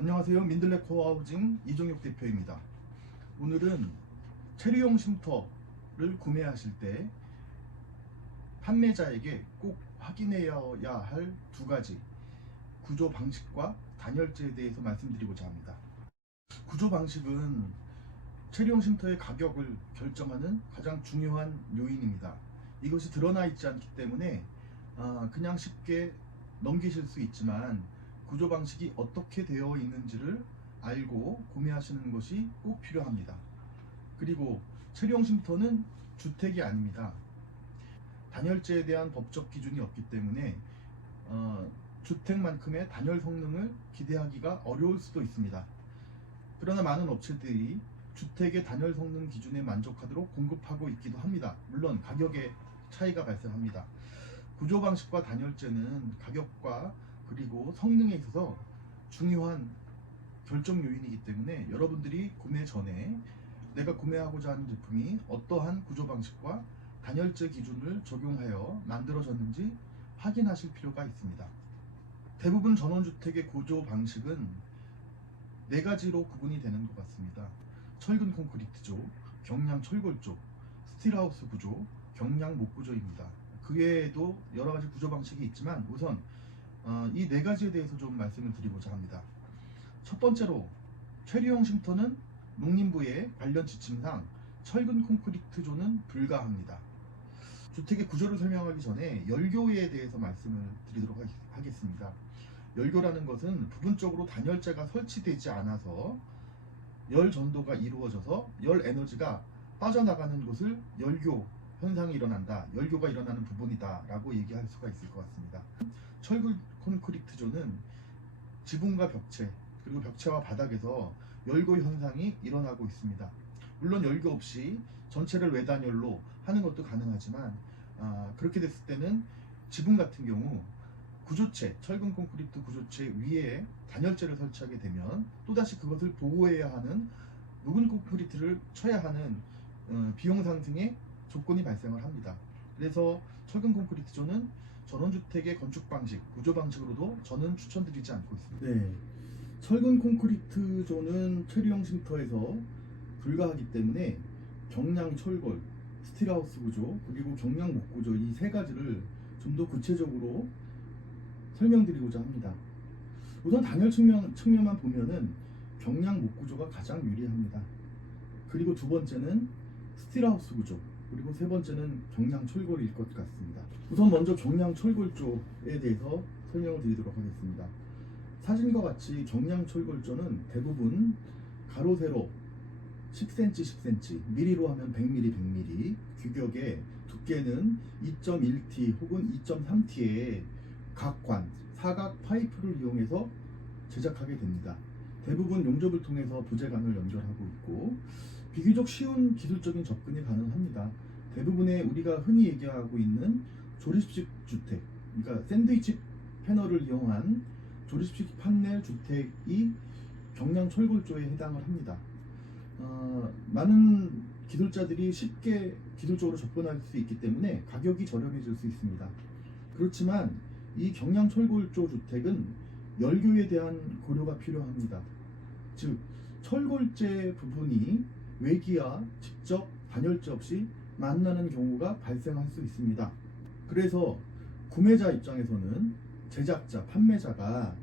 안녕하세요. 민들레 코하우징 이종혁 대표입니다. 오늘은 체류용 쉼터를 구매하실 때 판매자에게 꼭 확인해야 할 두 가지 구조 방식과 단열재에 대해서 말씀드리고자 합니다. 구조 방식은 체류용 쉼터의 가격을 결정하는 가장 중요한 요인입니다. 이것이 드러나 있지 않기 때문에 그냥 쉽게 넘기실 수 있지만 구조 방식이 어떻게 되어 있는지를 알고 구매하시는 것이 꼭 필요합니다. 그리고 체류용 쉼터는 주택이 아닙니다. 단열재에 대한 법적 기준이 없기 때문에 주택만큼의 단열 성능을 기대하기가 어려울 수도 있습니다. 그러나 많은 업체들이 주택의 단열 성능 기준에 만족하도록 공급하고 있기도 합니다. 물론 가격에 차이가 발생합니다. 구조 방식과 단열재는 가격과 그리고 성능에 있어서 중요한 결정 요인이기 때문에 여러분들이 구매 전에 내가 구매하고자 하는 제품이 어떠한 구조 방식과 단열재 기준을 적용하여 만들어졌는지 확인하실 필요가 있습니다. 대부분 전원주택의 구조 방식은 네 가지로 구분이 되는 것 같습니다. 철근 콘크리트조, 경량 철골조, 스틸하우스 구조, 경량 목 구조입니다. 그 외에도 여러 가지 구조 방식이 있지만 우선 이 네 가지에 대해서 좀 말씀을 드리고자 합니다. 첫 번째로 체류용 쉼터는 농림부의 관련 지침상 철근 콘크리트조는 불가합니다. 주택의 구조를 설명하기 전에 열교에 대해서 말씀을 드리도록 하겠습니다. 열교라는 것은 부분적으로 단열재가 설치되지 않아서 열 전도가 이루어져서 열 에너지가 빠져나가는 것을 열교 현상이 일어난다, 열교가 일어나는 부분이다 라고 얘기할 수가 있을 것 같습니다. 철근 콘크리트조는 지붕과 벽체 그리고 벽체와 바닥에서 열교 현상이 일어나고 있습니다. 물론 열교 없이 전체를 외단열로 하는 것도 가능하지만 그렇게 됐을 때는 지붕 같은 경우 구조체, 철근 콘크리트 구조체 위에 단열재를 설치하게 되면 또다시 그것을 보호해야 하는 묵은 콘크리트를 쳐야 하는 비용 상승의 조건이 발생을 합니다. 그래서 철근 콘크리트조는 전원주택의 건축 방식, 구조 방식으로도 저는 추천드리지 않고 있습니다. 네, 철근 콘크리트조는 체류용 쉼터에서 불가하기 때문에 경량 철골, 스틸하우스 구조, 그리고 경량 목 구조 이 세 가지를 좀 더 구체적으로 설명드리고자 합니다. 우선 단열 측면만 보면은 경량 목 구조가 가장 유리합니다. 그리고 두 번째는 스틸하우스 구조, 그리고 세 번째는 경량 철골일 것 같습니다. 우선 먼저 경량 철골조에 대해서 설명을 드리도록 하겠습니다. 사진과 같이 경량 철골조는 대부분 가로 세로 10cm 10cm, 미리로 하면 100mm 100mm, 규격의 두께는 2.1T 혹은 2.3T의 각관, 사각 파이프를 이용해서 제작하게 됩니다. 대부분 용접을 통해서 부재관을 연결하고 있고 비교적 쉬운 기술적인 접근이 가능합니다. 대부분의 우리가 흔히 얘기하고 있는 조립식 주택, 그러니까 샌드위치 패널을 이용한 조립식 판넬 주택이 경량 철골조에 해당을 합니다. 많은 기술자들이 쉽게 기술적으로 접근할 수 있기 때문에 가격이 저렴해질 수 있습니다. 그렇지만 이 경량 철골조 주택은 열교에 대한 고려가 필요합니다. 즉 철골재 부분이 외기와 직접 단열재 없이 만나는 경우가 발생할 수 있습니다. 그래서 구매자 입장에서는 제작자, 판매자가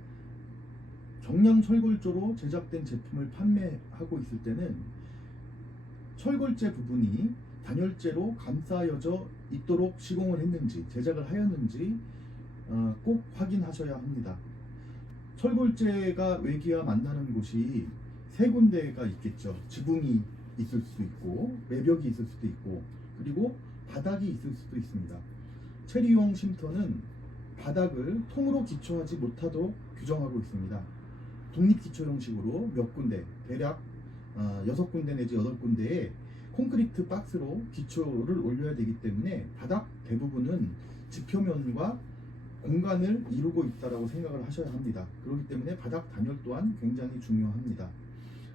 경량 철골조로 제작된 제품을 판매하고 있을 때는 철골재 부분이 단열재로 감싸여져 있도록 시공을 했는지, 제작을 하였는지 꼭 확인하셔야 합니다. 철골재가 외기와 만나는 곳이 세 군데가 있겠죠. 지붕이 있을 수도 있고, 외벽이 있을 수도 있고, 그리고 바닥이 있을 수도 있습니다. 체류용 쉼터는 바닥을 통으로 기초하지 못하도록 규정하고 있습니다. 독립기초 형식으로 몇 군데, 대략 6군데 내지 8군데의 콘크리트 박스로 기초를 올려야 되기 때문에 바닥 대부분은 지표면과 공간을 이루고 있다고 생각을 하셔야 합니다. 그렇기 때문에 바닥 단열 또한 굉장히 중요합니다.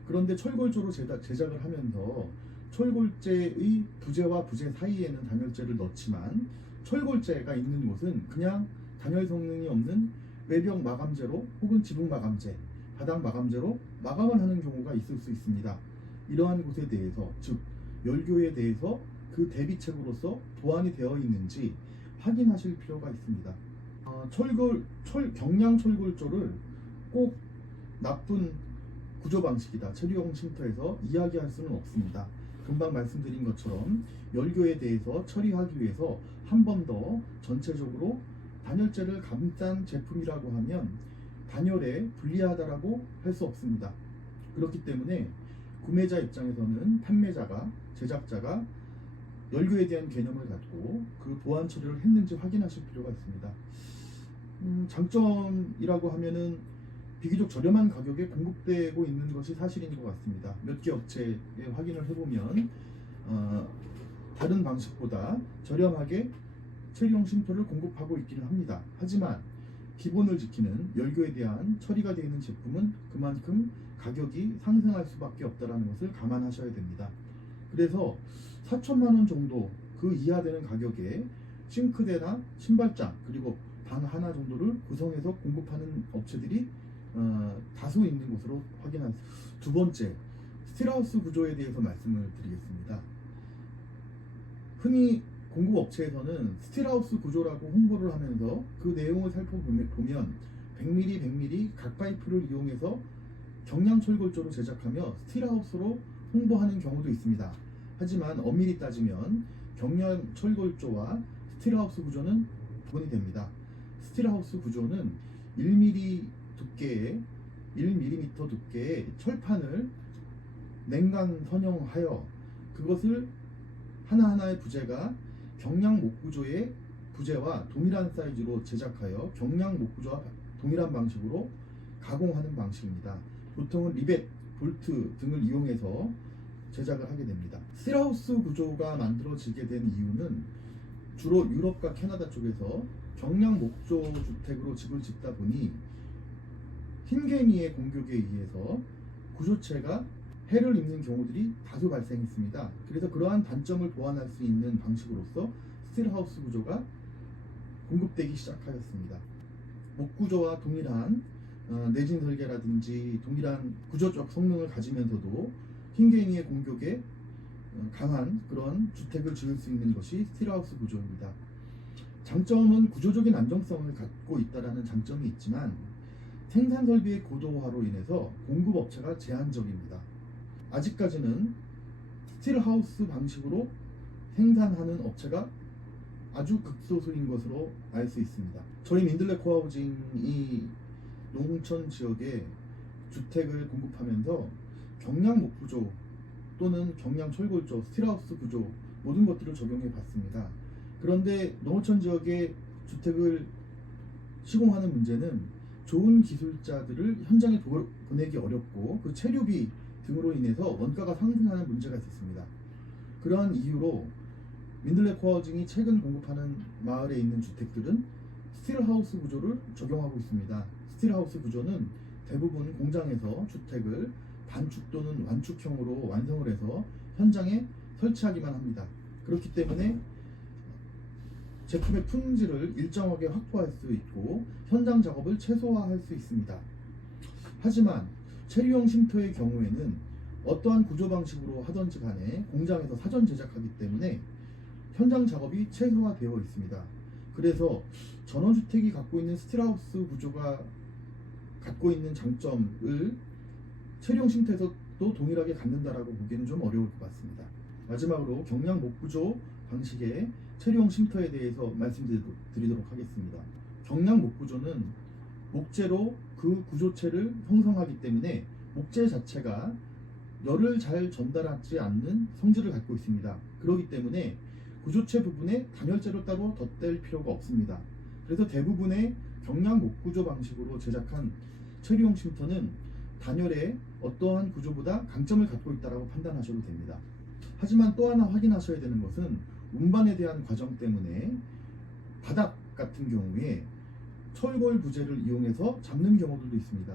그런데 철골조로 제작을 하면서 철골재의 부재와 부재 사이에는 단열재를 넣지만 철골재가 있는 곳은 그냥 단열 성능이 없는 외벽 마감재로 혹은 지붕 마감재, 바닥 마감재로 마감을 하는 경우가 있을 수 있습니다. 이러한 곳에 대해서, 즉 열교에 대해서 그 대비책으로서 보완이 되어 있는지 확인하실 필요가 있습니다. 경량 철골조를 꼭 나쁜 구조 방식이다, 체류용 쉼터에서 이야기할 수는 없습니다. 금방 말씀드린 것처럼 열교에 대해서 처리하기 위해서 한 번 더 전체적으로 단열재를 감싼 제품이라고 하면 단열에 불리하다라고 할 수 없습니다. 그렇기 때문에 구매자 입장에서는 판매자가, 제작자가 열교에 대한 개념을 갖고 그 보완 처리를 했는지 확인하실 필요가 있습니다. 장점이라고 하면은 비교적 저렴한 가격에 공급되고 있는 것이 사실인 것 같습니다. 몇 개 업체에 확인을 해보면 다른 방식보다 저렴하게 체류용 쉼터를 공급하고 있기는 합니다. 하지만 기본을 지키는 열교에 대한 처리가 되어 있는 제품은 그만큼 가격이 상승할 수밖에 없다는 것을 감안하셔야 됩니다. 그래서 4천만 원 정도 그 이하 되는 가격에 싱크대나 신발장 그리고 방 하나 정도를 구성해서 공급하는 업체들이 다수 있는 것으로 확인한. 두 번째, 스틸하우스 구조에 대해서 말씀을 드리겠습니다. 흔히 공급 업체에서는 스틸하우스 구조라고 홍보를 하면서 그 내용을 살펴보면 100mm, 100mm 각 파이프를 이용해서 경량 철골조로 제작하며 스틸하우스로 홍보하는 경우도 있습니다. 하지만 엄밀히 따지면 경량 철골조와 스틸하우스 구조는 구분이 됩니다. 스틸하우스 구조는 1mm 두께의 철판을 냉간 선형하여 그것을 하나하나의 부재가 경량 목구조의 부재와 동일한 사이즈로 제작하여 경량 목구조와 동일한 방식으로 가공하는 방식입니다. 보통은 리벳, 볼트 등을 이용해서 제작을 하게 됩니다. 스틸하우스 구조가 만들어지게 된 이유는 주로 유럽과 캐나다 쪽에서 경량 목조 주택으로 집을 짓다 보니 흰개미의 공격에 의해서 구조체가 해를 입는 경우들이 다수 발생했습니다. 그래서 그러한 단점을 보완할 수 있는 방식으로서 스틸하우스 구조가 공급되기 시작하였습니다. 목구조와 동일한 내진 설계라든지 동일한 구조적 성능을 가지면서도 흰개미의 공격에 강한 그런 주택을 지을 수 있는 것이 스틸하우스 구조입니다. 장점은 구조적인 안정성을 갖고 있다는 장점이 있지만 생산 설비의 고도화로 인해서 공급 업체가 제한적입니다. 아직까지는 스틸하우스 방식으로 생산하는 업체가 아주 극소수인 것으로 알 수 있습니다. 저희 민들레 코하우징이 농촌 지역에 주택을 공급하면서 경량 목구조 또는 경량 철골조, 스틸하우스 구조 모든 것들을 적용해 봤습니다. 그런데 농어촌 지역에 주택을 시공하는 문제는 좋은 기술자들을 현장에 보내기 어렵고 그 체류비 등으로 인해서 원가가 상승하는 문제가 있었습니다. 그러한 이유로 민들레 코하우징이 최근 공급하는 마을에 있는 주택들은 스틸하우스 구조를 적용하고 있습니다. 스틸하우스 구조는 대부분 공장에서 주택을 단축 또는 완축형으로 완성을 해서 현장에 설치하기만 합니다. 그렇기 때문에 제품의 품질을 일정하게 확보할 수 있고 현장 작업을 최소화할 수 있습니다. 하지만 체류용 쉼터의 경우에는 어떠한 구조 방식으로 하든지 간에 공장에서 사전 제작하기 때문에 현장 작업이 최소화되어 있습니다. 그래서 전원주택이 갖고 있는 스틸하우스 구조가 갖고 있는 장점을 체류용 쉼터에서도 동일하게 갖는다라고 보기에는 좀 어려울 것 같습니다. 마지막으로 경량 목구조 방식의 체류용 쉼터에 대해서 말씀드리도록 하겠습니다. 경량 목구조는 목재로 그 구조체를 형성하기 때문에 목재 자체가 열을 잘 전달하지 않는 성질을 갖고 있습니다. 그렇기 때문에 구조체 부분에 단열재로 따로 덧댈 필요가 없습니다. 그래서 대부분의 경량 목구조 방식으로 제작한 체류용 쉼터는 단열의 어떠한 구조보다 강점을 갖고 있다고 판단하셔도 됩니다. 하지만 또 하나 확인하셔야 되는 것은 운반에 대한 과정 때문에 바닥 같은 경우에 철골 부재를 이용해서 잡는 경우들도 있습니다.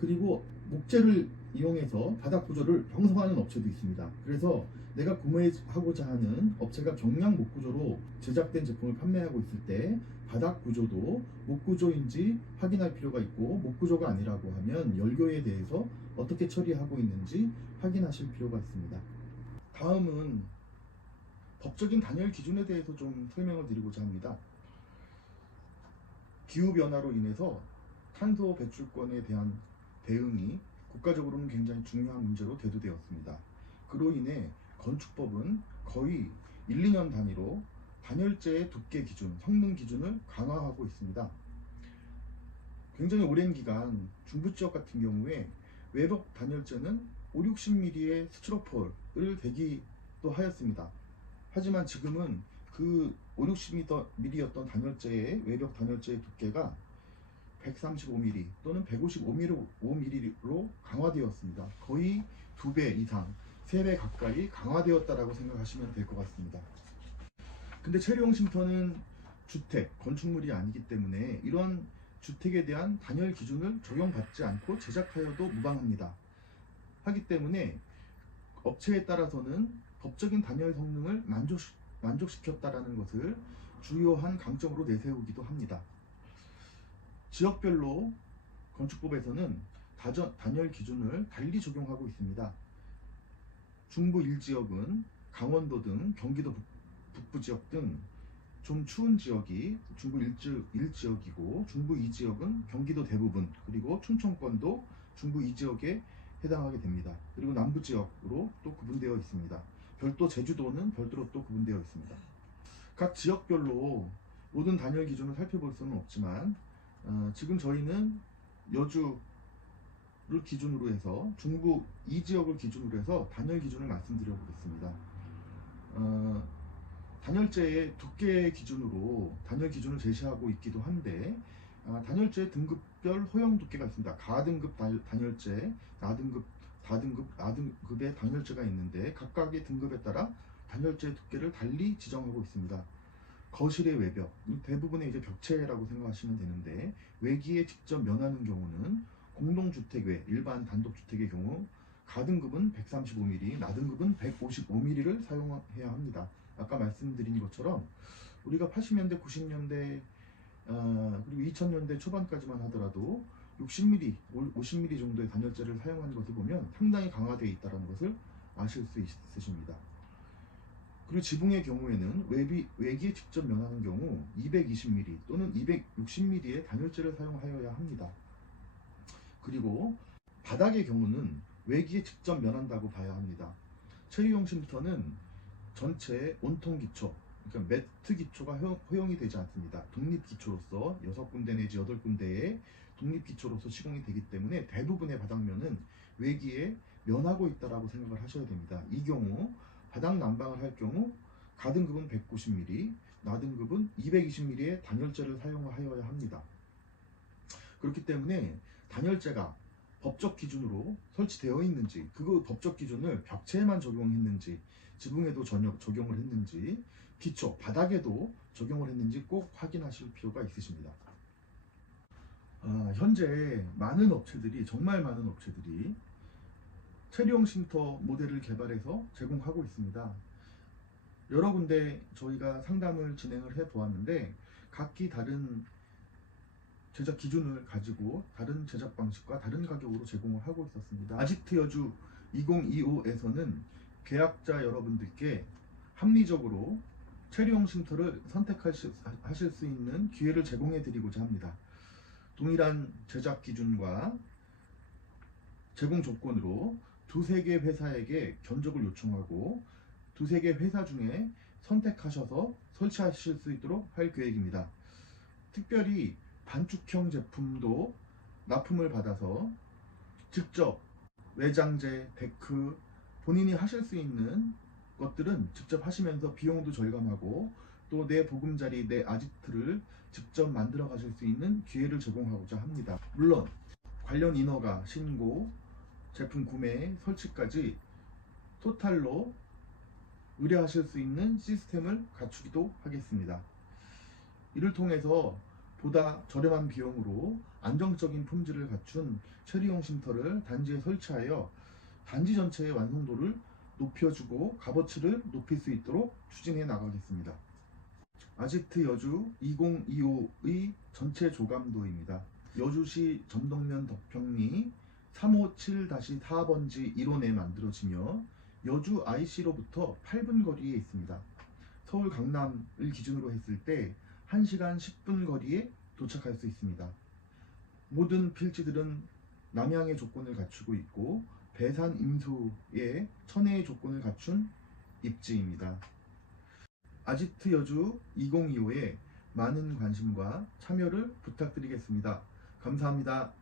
그리고 목재를 이용해서 바닥 구조를 형성하는 업체도 있습니다. 그래서 내가 구매하고자 하는 업체가 경량 목구조로 제작된 제품을 판매하고 있을 때 바닥 구조도 목구조인지 확인할 필요가 있고, 목구조가 아니라고 하면 열교에 대해서 어떻게 처리하고 있는지 확인하실 필요가 있습니다. 다음은 법적인 단열 기준에 대해서 좀 설명을 드리고자 합니다. 기후변화로 인해서 탄소 배출권에 대한 대응이 국가적으로는 굉장히 중요한 문제로 대두되었습니다. 그로 인해 건축법은 거의 1, 2년 단위로 단열재의 두께 기준, 성능 기준을 강화하고 있습니다. 굉장히 오랜 기간 중부 지역 같은 경우에 외벽 단열재는 5, 60mm의 스티로폴을 대기도 하였습니다. 하지만 지금은 그 5, 60mm였던 단열재의 외벽 단열재의 두께가 135mm 또는 155mm로 강화되었습니다. 거의 2배 이상, 3배 가까이 강화되었다라고 생각하시면 될 것 같습니다. 근데 체류용 쉼터는 주택, 건축물이 아니기 때문에 이런 주택에 대한 단열 기준을 적용받지 않고 제작하여도 무방합니다. 하기 때문에 업체에 따라서는 법적인 단열 성능을 만족시켰다라는 것을 주요한 강점으로 내세우기도 합니다. 지역별로 건축법에서는 단열 기준을 달리 적용하고 있습니다. 중부 1지역은 강원도 등 경기도 북부 지역 등 좀 추운 지역이 중부 1지역이고, 중부 2지역은 경기도 대부분, 그리고 충청권도 중부 2지역에 해당하게 됩니다. 그리고 남부 지역으로 또 구분되어 있습니다. 별도 제주도는 별도로 또 구분되어 있습니다. 각 지역별로 모든 단열 기준을 살펴볼 수는 없지만 지금 저희는 여주를 기준으로 해서 중부 2지역을 기준으로 해서 단열 기준을 말씀드려 보겠습니다. 단열재의 두께 기준으로 단열 기준을 제시하고 있기도 한데, 단열재 등급별 허용 두께가 있습니다. 가등급 단열재, 나등급, 다등급, 나등급의 단열재가 있는데 각각의 등급에 따라 단열재 두께를 달리 지정하고 있습니다. 거실의 외벽, 대부분의 이제 벽체라고 생각하시면 되는데, 외기에 직접 면하는 경우는 공동주택 외 일반 단독주택의 경우 가등급은 135mm, 나등급은 155mm를 사용해야 합니다. 아까 말씀드린 것처럼 우리가 80년대, 90년대 그리고 2000년대 초반까지만 하더라도 60mm, 50mm 정도의 단열재를 사용한 것을 보면 상당히 강화되어 있다는 것을 아실 수 있으십니다. 그리고 지붕의 경우에는 외기에 직접 면하는 경우 220mm 또는 260mm의 단열재를 사용하여야 합니다. 그리고 바닥의 경우는 외기에 직접 면한다고 봐야 합니다. 체류용 쉼터는 전체 온통 기초, 그러니까 매트 기초가 허용이 되지 않습니다. 독립 기초로서 6군데 내지 8군데의 독립 기초로서 시공이 되기 때문에 대부분의 바닥면은 외기에 면하고 있다라고 생각을 하셔야 됩니다. 이 경우 바닥 난방을 할 경우 가등급은 190mm, 나등급은 220mm의 단열재를 사용하여야 합니다. 그렇기 때문에 단열재가 법적 기준으로 설치되어 있는지, 그 법적 기준을 벽체에만 적용했는지, 지붕에도 전혀 적용을 했는지, 기초, 바닥에도 적용을 했는지 꼭 확인하실 필요가 있으십니다. 현재 정말 많은 업체들이 체류용 쉼터 모델을 개발해서 제공하고 있습니다. 여러 군데 저희가 상담을 진행을 해 보았는데 각기 다른 제작 기준을 가지고 다른 제작 방식과 다른 가격으로 제공을 하고 있었습니다. 아지트 여주 2025에서는 계약자 여러분들께 합리적으로 체류용 쉼터를 선택하실 수 있는 기회를 제공해 드리고자 합니다. 동일한 제작 기준과 제공 조건으로 두세 개 회사에게 견적을 요청하고 두세 개 회사 중에 선택하셔서 설치하실 수 있도록 할 계획입니다. 특별히 반축형 제품도 납품을 받아서 직접 외장재, 데크, 본인이 하실 수 있는 것들은 직접 하시면서 비용도 절감하고 또 내 보금자리, 내 아지트를 직접 만들어 가실 수 있는 기회를 제공하고자 합니다. 물론 관련 인허가, 신고, 제품 구매, 설치까지 토탈로 의뢰하실 수 있는 시스템을 갖추기도 하겠습니다. 이를 통해서 보다 저렴한 비용으로 안정적인 품질을 갖춘 체리용 쉼터를 단지에 설치하여 단지 전체의 완성도를 높여주고 값어치를 높일 수 있도록 추진해 나가겠습니다. 아지트 여주 2025의 전체 조감도입니다. 여주시 전동면 덕평리 357-4번지 1호에 만들어지며 여주 IC로부터 8분 거리에 있습니다. 서울 강남을 기준으로 했을 때 1시간 10분 거리에 도착할 수 있습니다. 모든 필지들은 남향의 조건을 갖추고 있고 배산 임수의 천혜의 조건을 갖춘 입지입니다. 아지트 여주 2025에 많은 관심과 참여를 부탁드리겠습니다. 감사합니다.